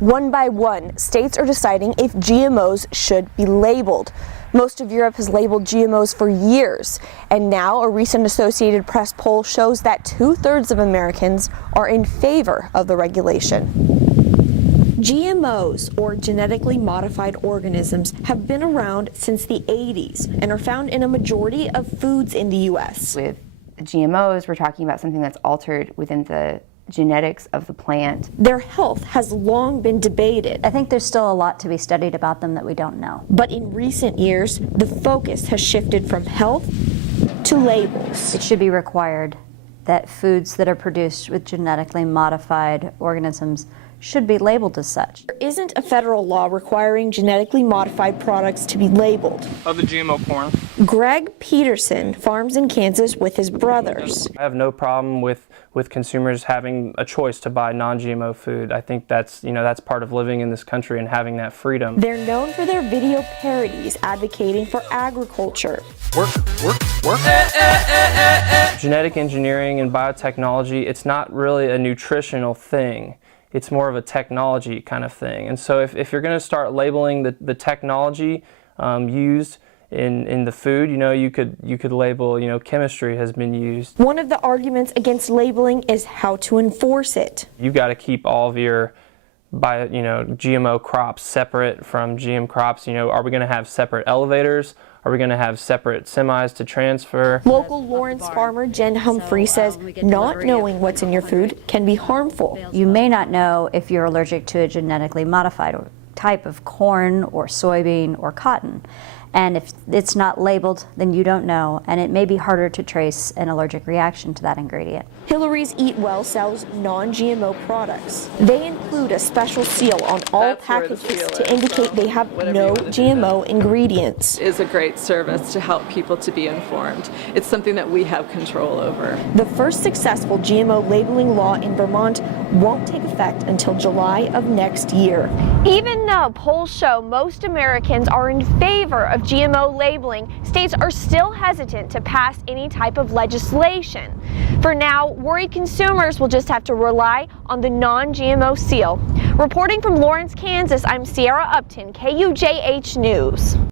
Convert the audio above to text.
One by one, states are deciding if GMOs should be labeled. Most of Europe has labeled GMOs for years, and now a recent Associated Press poll shows that 2/3 of Americans are in favor of the regulation. GMOs, or genetically modified organisms, have been around since the 80s and are found in a majority of foods in the U.S. With GMOs, we're talking about something that's altered within the genetics of the plant. Their health has long been debated. I think there's still a lot to be studied about them that we don't know. But in recent years, the focus has shifted from health to labels. It should be required that foods that are produced with genetically modified organisms should be labeled as such. There isn't a federal law requiring genetically modified products to be labeled. Of the GMO corn. Greg Peterson farms in Kansas with his brothers. I have no problem with consumers having a choice to buy non-GMO food. I think that's part of living in this country and having that freedom. They're known for their video parodies advocating for agriculture. Work. Genetic engineering and biotechnology, it's not really a nutritional thing. It's more of a technology kind of thing. And so if you're going to start labeling the technology used in the food, you could label, chemistry has been used. One of the arguments against labeling is how to enforce it. You've got to keep all of your GMO crops separate from GM crops. Are we going to have separate elevators? Are we going to have separate semis to transfer? Local Lawrence farmer Jen Humphrey says not knowing what's in your food can be harmful. You may not know if you're allergic to a genetically modified type of corn or soybean or cotton. And if it's not labeled, then you don't know, and it may be harder to trace an allergic reaction to that ingredient. Hillary's Eat Well sells non-GMO products. They include a special seal on all packages to indicate they have no GMO ingredients. It is a great service to help people to be informed. It's something that we have control over. The first successful GMO labeling law in Vermont won't take effect until July of next year. Even though polls show most Americans are in favor of GMO labeling, states are still hesitant to pass any type of legislation. For now, worried consumers will just have to rely on the non-GMO seal. Reporting from Lawrence, Kansas, I'm Sierra Upton, KUJH News.